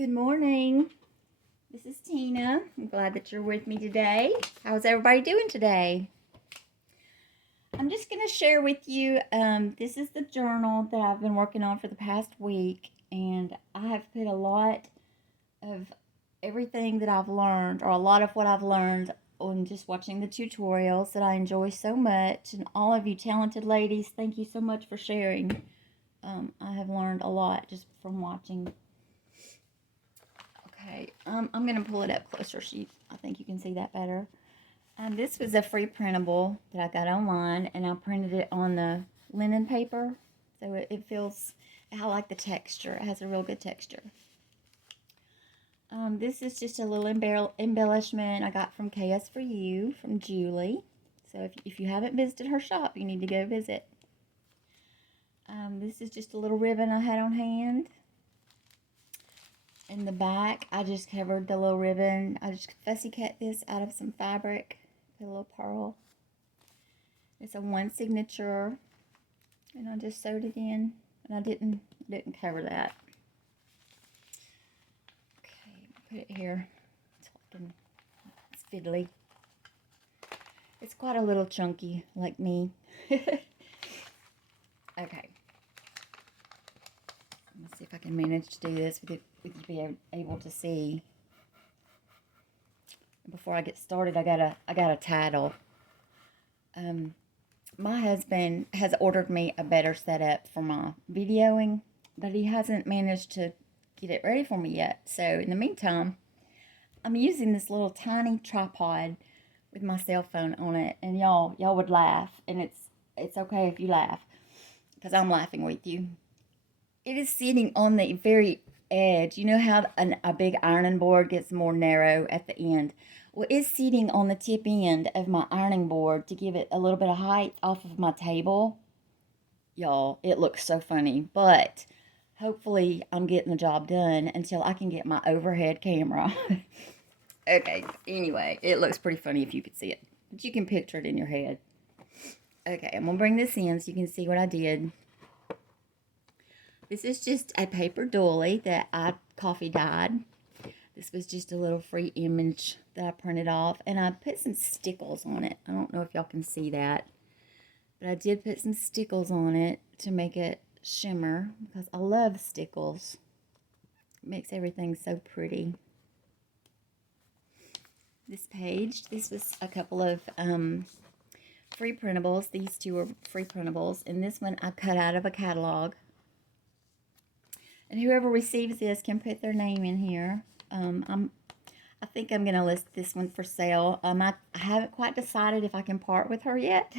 Good morning. This is Tina. I'm glad that you're with me today. How's everybody doing today? I'm just going to share with you, this is the journal that I've been working on for the past week, and I have put a lot of everything that I've learned, or a lot of what I've learned on just watching the tutorials that I enjoy so much. And all of you talented ladies, thank you so much for sharing. I have learned a lot just from watching. Okay, I'm going to pull it up closer so I think you can see that better. This was a free printable that I got online, and I printed it on the linen paper. So it feels, I like the texture. It has a real good texture. This is just a little embellishment I got from KS for You, from Julie. So if you haven't visited her shop, you need to go visit. This is just a little ribbon I had on hand. In the back, I just covered the little ribbon. I just fussy cut this out of some fabric. Put a little pearl. It's a one signature. And I just sewed it in. And I didn't cover that. Okay, put it here. It's fiddly. It's quite a little chunky, like me. Okay. Let's see if I can manage to do this with you being able to see. Before I get started, I got a title. My husband has ordered me a better setup for my videoing, but he hasn't managed to get it ready for me yet. So in the meantime, I'm using this little tiny tripod with my cell phone on it, and y'all would laugh, and it's okay if you laugh, because I'm laughing with you. It is sitting on the very edge. You know how a big ironing board gets more narrow at the end? Well, it's sitting on the tip end of my ironing board to give it a little bit of height off of my table. Y'all, it looks so funny, but hopefully I'm getting the job done until I can get my overhead camera. Okay, anyway, it looks pretty funny if you could see it, but you can picture it in your head. Okay, I'm going to bring this in so you can see what I did. This is just a paper doily that I coffee dyed. This was just a little free image that I printed off, and I put some stickles on it. I don't know if y'all can see that, but I did put some stickles on it to make it shimmer, because I love stickles. It makes everything so pretty. This page, this was a couple of free printables. These two are free printables, and this one I cut out of a catalog. And whoever receives this can put their name in here. I think I'm going to list this one for sale. I haven't quite decided if I can part with her yet,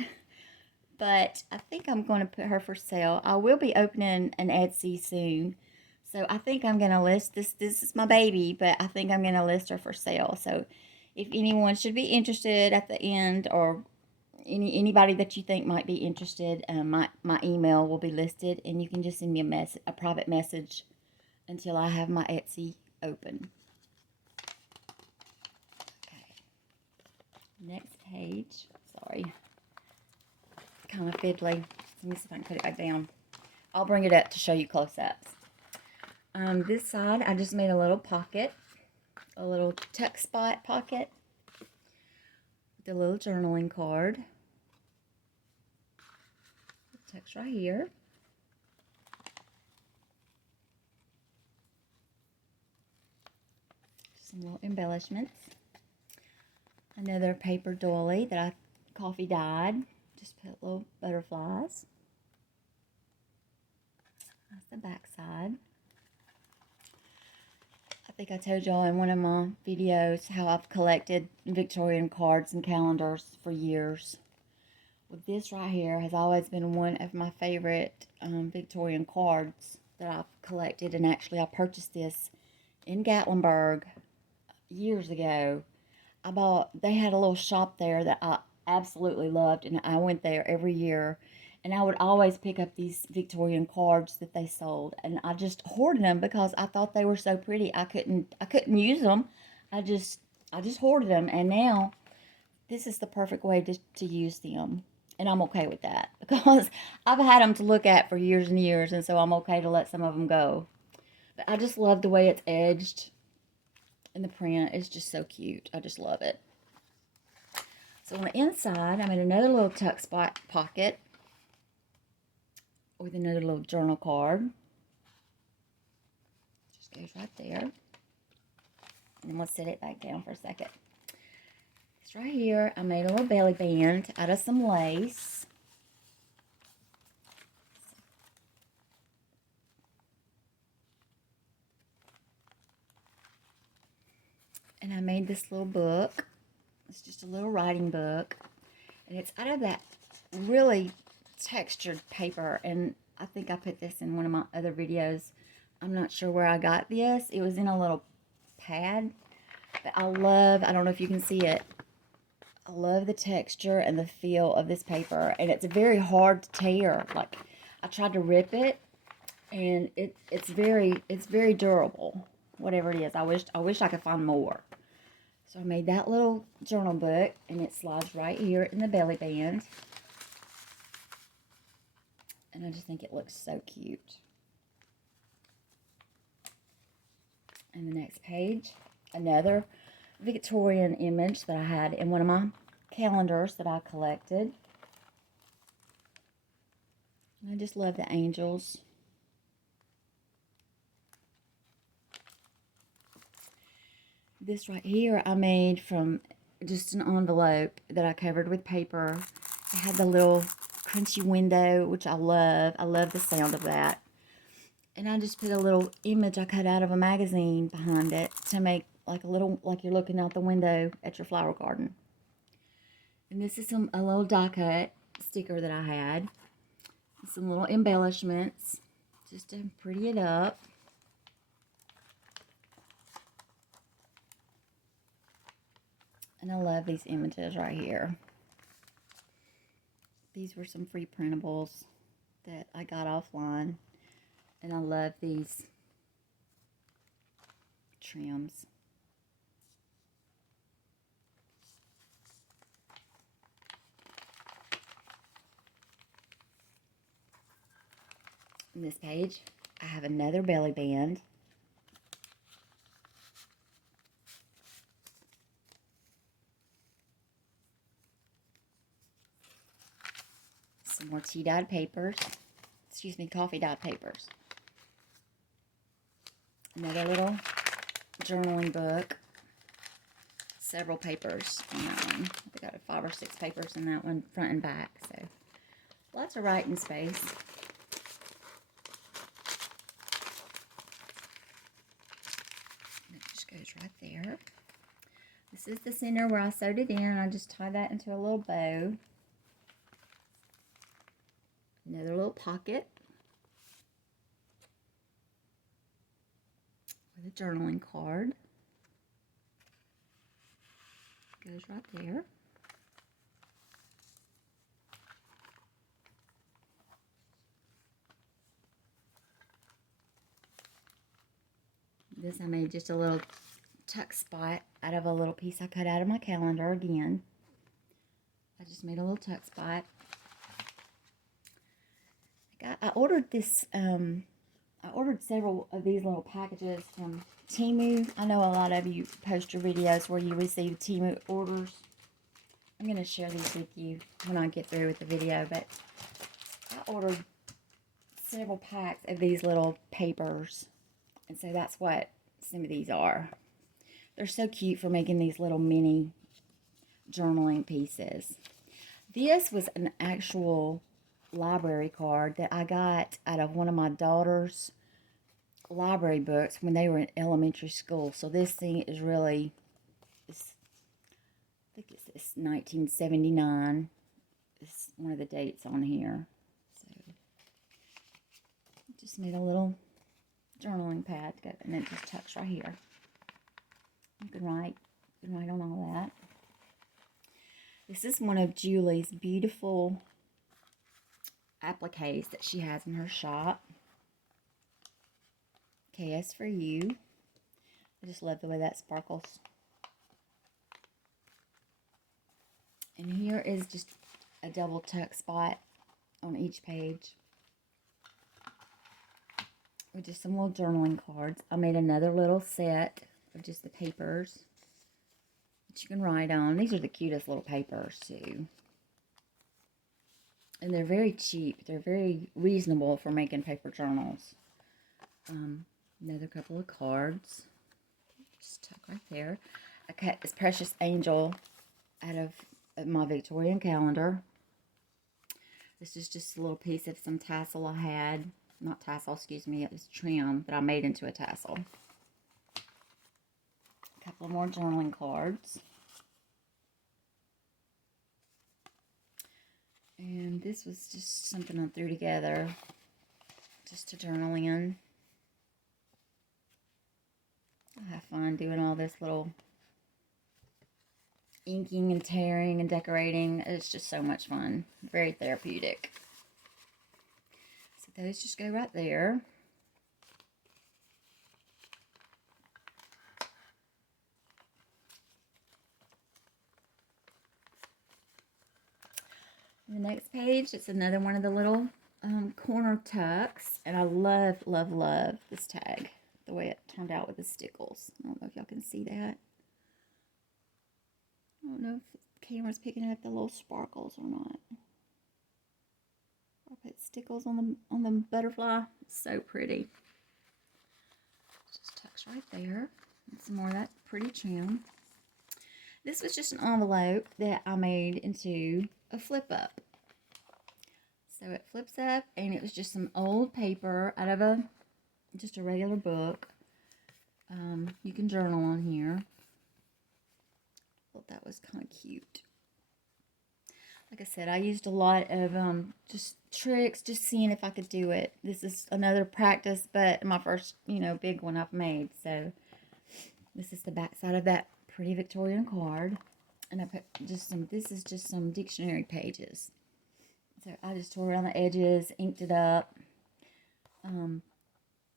but I think I'm going to put her for sale. I will be opening an Etsy soon, so I think I'm going to list this. This is my baby, but I think I'm going to list her for sale. So if anyone should be interested at the end, or anybody that you think might be interested, my email will be listed, and you can just send me a private message until I have my Etsy open. Okay. Next page. Sorry. Kind of fiddly. Let me see if I can put it back down. I'll bring it up to show you close-ups. This side, I just made a little pocket. A little tuck spot pocket. The little journaling card. It tucks right here. Some little embellishments. Another paper doily that I coffee dyed. Just put little butterflies. That's the back side. I think I told y'all in one of my videos how I've collected Victorian cards and calendars for years. Well, this right here has always been one of my favorite Victorian cards that I've collected. And actually, I purchased this in Gatlinburg years ago. They had a little shop there that I absolutely loved, and I went there every year. And I would always pick up these Victorian cards that they sold, and I just hoarded them because I thought they were so pretty. I couldn't use them. I just hoarded them, and now this is the perfect way to use them, and I'm okay with that because I've had them to look at for years and years, and so I'm okay to let some of them go. But I just love the way it's edged. And the print is just so cute. I just love it. So on the inside, I made another little tuck spot pocket with another little journal card. Just goes right there. And then we'll set it back down for a second. It's right here. I made a little belly band out of some lace. And I made this little book. It's just a little writing book. And it's out of that really textured paper. And I think I put this in one of my other videos. I'm not sure where I got this. It was in a little pad. But I don't know if you can see it. I love the texture and the feel of this paper. And it's very hard to tear. Like, I tried to rip it. And it's very durable. Whatever it is. I wish I could find more. So I made that little journal book, and it slides right here in the belly band. And I just think it looks so cute. And the next page, another Victorian image that I had in one of my calendars that I collected. And I just love the angels. This right here I made from just an envelope that I covered with paper. It had the little crunchy window, which I love. I love the sound of that. And I just put a little image I cut out of a magazine behind it to make like a little, like you're looking out the window at your flower garden. And this is a little die cut sticker that I had. Some little embellishments just to pretty it up. And I love these images right here. These were some free printables that I got offline. And I love these trims. On this page, I have another belly band. Some more tea-dyed papers. Excuse me, coffee-dyed papers. Another little journaling book. Several papers in that one. I got 5 or 6 papers in that one, front and back. So, lots of writing space. And it just goes right there. This is the center where I sewed it in. I just tied that into a little bow. Another little pocket with a journaling card. Goes right there. This I made just a little tuck spot out of a little piece I cut out of my calendar again. I just made a little tuck spot. I ordered this, I ordered several of these little packages from Temu. I know a lot of you post your videos where you receive Temu orders. I'm going to share these with you when I get through with the video, but I ordered several packs of these little papers, and so that's what some of these are. They're so cute for making these little mini journaling pieces. This was an actual library card that I got out of one of my daughter's library books when they were in elementary school. So this thing is really, I think it's 1979. It's one of the dates on here. So just made a little journaling pad to go, and it just tucks right here. You can write on all that. This is one of Julie's beautiful appliques that she has in her shop. KS for you. I just love the way that sparkles. And here is just a double tuck spot on each page. with just some little journaling cards. I made another little set of just the papers that you can write on. These are the cutest little papers too. And they're very cheap. They're very reasonable for making paper journals. Another couple of cards. Just tuck right there. I cut this precious angel out of my Victorian calendar. This is just a little piece of some tassel I had. Not tassel, excuse me. It was trim that I made into a tassel. A couple more journaling cards. And this was just something I threw together just to journal in. I have fun doing all this little inking and tearing and decorating. It's just so much fun. Very therapeutic. So those just go right there. The next page, it's another one of the little corner tucks. And I love, love, love this tag. The way it turned out with the stickles. I don't know if y'all can see that. I don't know if the camera's picking up the little sparkles or not. I put stickles on the butterfly. It's so pretty. Just tucks right there. And some more of that pretty trim. This was just an envelope that I made into a flip up. So it flips up, and it was just some old paper out of just a regular book. You can journal on here. Thought that was kind of cute. Like I said, I used a lot of just tricks, just seeing if I could do it. This is another practice, but my first, big one I've made. So this is the back side of that pretty Victorian card. And I put just this is just some dictionary pages. So I just tore around the edges, inked it up.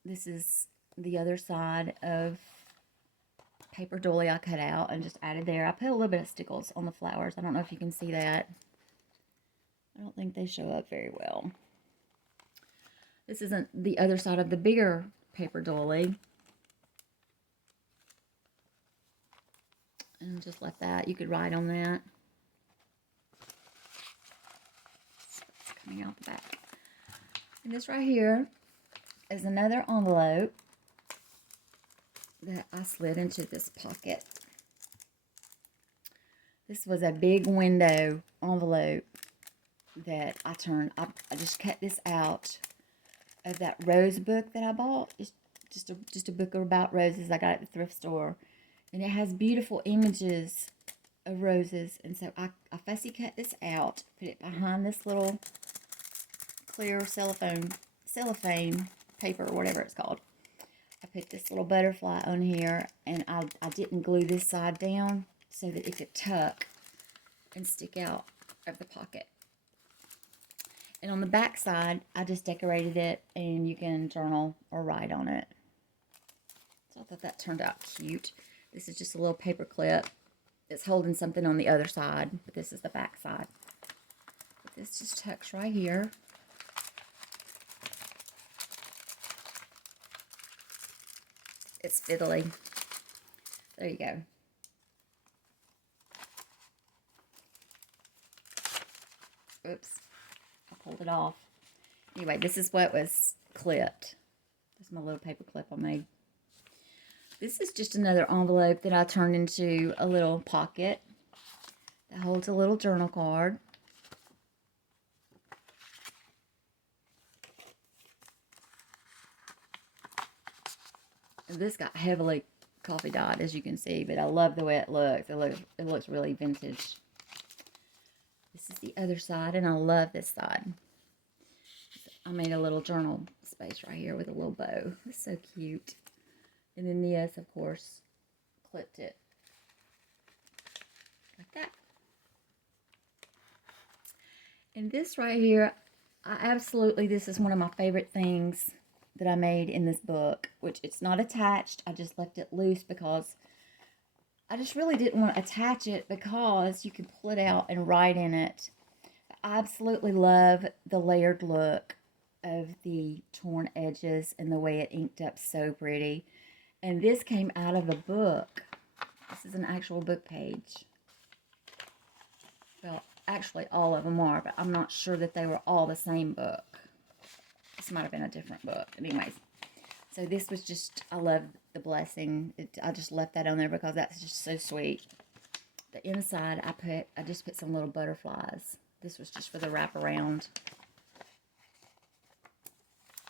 This is the other side of paper doily I cut out and just added there. I put a little bit of stickles on the flowers. I don't know if you can see that. I don't think they show up very well. This isn't the other side of the bigger paper doily. And just like that, you could write on that. So it's coming out the back. And this right here is another envelope that I slid into this pocket. This was a big window envelope that I turned. I just cut this out of that rose book that I bought. It's just a book about roses I got at the thrift store. And it has beautiful images of roses. And so I fussy cut this out, put it behind this little clear cellophane paper, or whatever it's called. I put this little butterfly on here, and I didn't glue this side down so that it could tuck and stick out of the pocket. And on the back side, I just decorated it, and you can journal or write on it. So I thought that turned out cute. This is just a little paper clip. It's holding something on the other side, but this is the back side. But this just tucks right here. It's fiddly. There you go. Oops. I pulled it off. Anyway, this is what was clipped. This is my little paper clip I made. This is just another envelope that I turned into a little pocket that holds a little journal card. And this got heavily coffee dyed, as you can see, but I love the way it looks. It looks really vintage. This is the other side, and I love this side. I made a little journal space right here with a little bow. It's so cute. And then this, of course, clipped it like that. And this right here, this is one of my favorite things that I made in this book, which it's not attached. I just left it loose because I just really didn't want to attach it because you can pull it out and write in it. I absolutely love the layered look of the torn edges and the way it inked up so pretty. And this came out of a book. This is an actual book page. Well, actually all of them are, but I'm not sure that they were all the same book. This might have been a different book. Anyways, so this was just, I love the blessing. I just left that on there because that's just so sweet. The inside, I just put some little butterflies. This was just for the wraparound.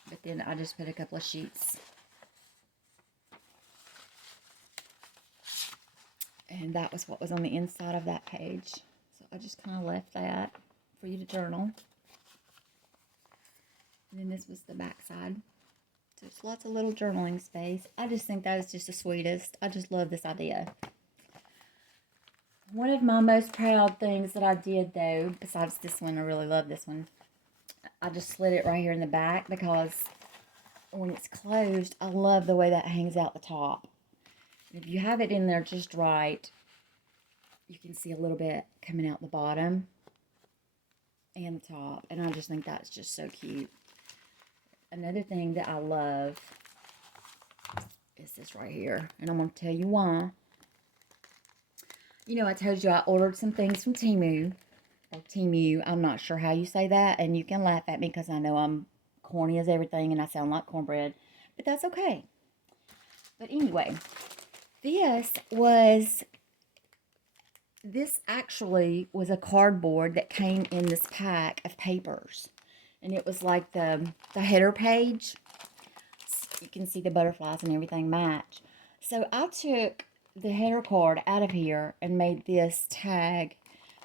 But then I just put a couple of sheets. And that was what was on the inside of that page. So I just kind of left that for you to journal. And then this was the back side. So it's lots of little journaling space. I just think that is just the sweetest. I just love this idea. One of my most proud things that I did, though, besides this one, I really love this one. I just slid it right here in the back because when it's closed, I love the way that hangs out the top. If you have it in there just right, you can see a little bit coming out the bottom and the top. And I just think that's just so cute. Another thing that I love is this right here. And I'm going to tell you why. You know, I told you I ordered some things from Temu. Or Temu. I'm not sure how you say that. And you can laugh at me because I know I'm corny as everything and I sound like cornbread. But that's okay. But anyway, this actually was a cardboard that came in this pack of papers. And it was like the header page. You can see the butterflies and everything match. So I took the header card out of here and made this tag.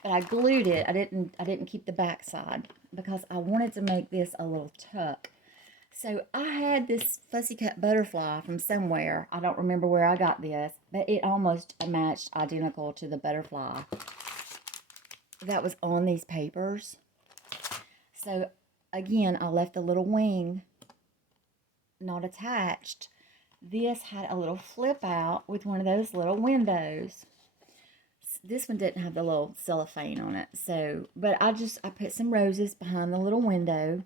But I glued it. I didn't keep the back side because I wanted to make this a little tuck. So I had this fussy cut butterfly from somewhere. I don't remember where I got this, but it almost matched identical to the butterfly that was on these papers. So again, I left the little wing not attached. This had a little flip out with one of those little windows. This one didn't have the little cellophane on it. So, but I put some roses behind the little window.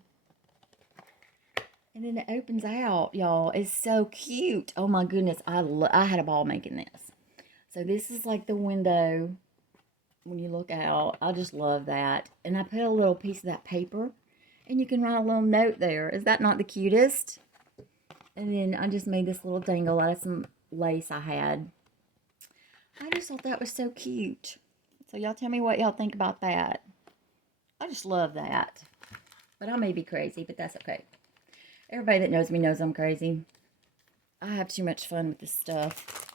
And then it opens out, y'all. It's so cute. Oh my goodness. I had a ball making this. So this is like the window when you look out. I just love that. And I put a little piece of that paper. And you can write a little note there. Is that not the cutest? And then I just made this little dangle out of some lace I had. I just thought that was so cute. So y'all tell me what y'all think about that. I just love that. But I may be crazy, but that's okay. Everybody that knows me knows I'm crazy. I have too much fun with this stuff.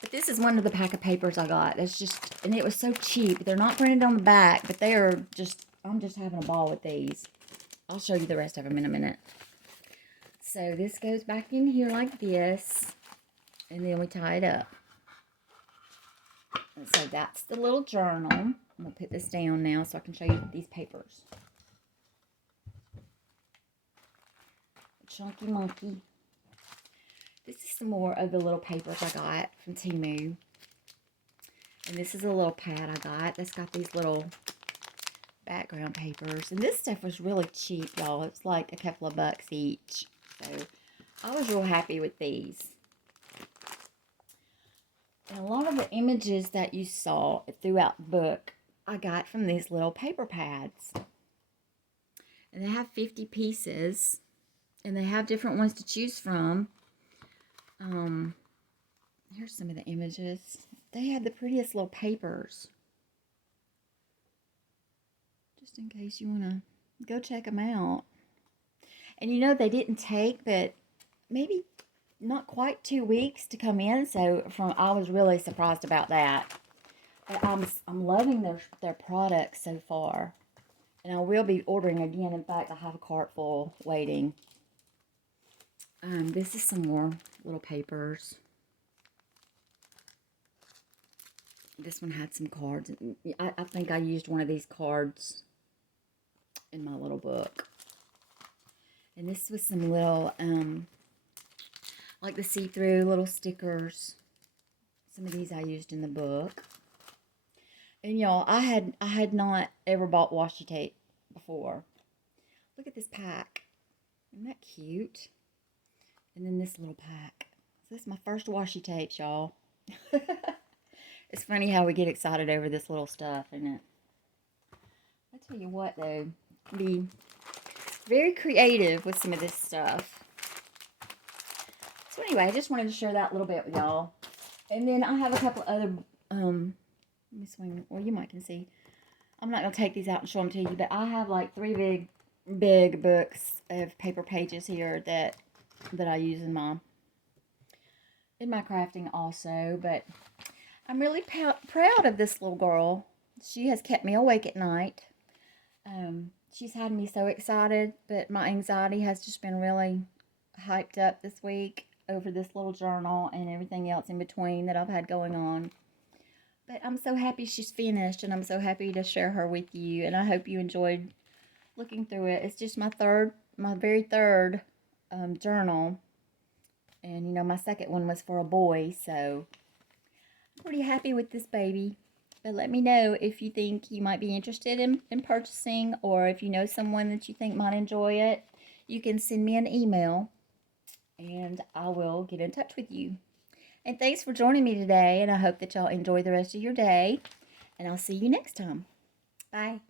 But this is one of the pack of papers I got. It's just, and it was so cheap. They're not printed on the back, but they are just, I'm just having a ball with these. I'll show you the rest of them in a minute. So this goes back in here like this. And then we tie it up. And so that's the little journal. I'm going to put this down now so I can show you these papers. Chunky monkey. This is some more of the little papers I got from Temu. And this is a little pad I got that's got these little background papers. And this stuff was really cheap, y'all. It's like a couple of bucks each. So I was real happy with these. And a lot of the images that you saw throughout the book, I got from these little paper pads. And they have 50 pieces. And they have different ones to choose from. Here's some of the images. They had the prettiest little papers. Just in case you want to go check them out. And you know, they didn't take but maybe not quite 2 weeks to come in. So I was really surprised about that. But I'm loving their products so far. And I will be ordering again. In fact, I have a cart full waiting. This is some more little papers. This one had some cards. I think I used one of these cards in my little book. And this was some little, like the see-through little stickers. Some of these I used in the book. And y'all, I had not ever bought washi tape before. Look at this pack. Isn't that cute? And then this little pack. So this is my first washi tapes, y'all. It's funny how we get excited over this little stuff, isn't it? I tell you what, though, be very creative with some of this stuff. So anyway, I just wanted to share that a little bit with y'all. And then I have a couple other, let me swing, well, you might can see. I'm not going to take these out and show them to you, but I have like 3 big books of paper pages here that I use in my crafting also. But I'm really proud of this little girl. She has kept me awake at night. She's had me so excited, but my anxiety has just been really hyped up this week over this little journal and everything else in between that I've had going on. But I'm so happy she's finished, and I'm so happy to share her with you, and I hope you enjoyed looking through it. It's just my very third journal, and you know, my second one was for a boy, so I'm pretty happy with this baby. But let me know if you think you might be interested in purchasing, or if you know someone that you think might enjoy it. You can send me an email, and I will get in touch with you. And thanks for joining me today, and I hope that y'all enjoy the rest of your day, and I'll see you next time. Bye.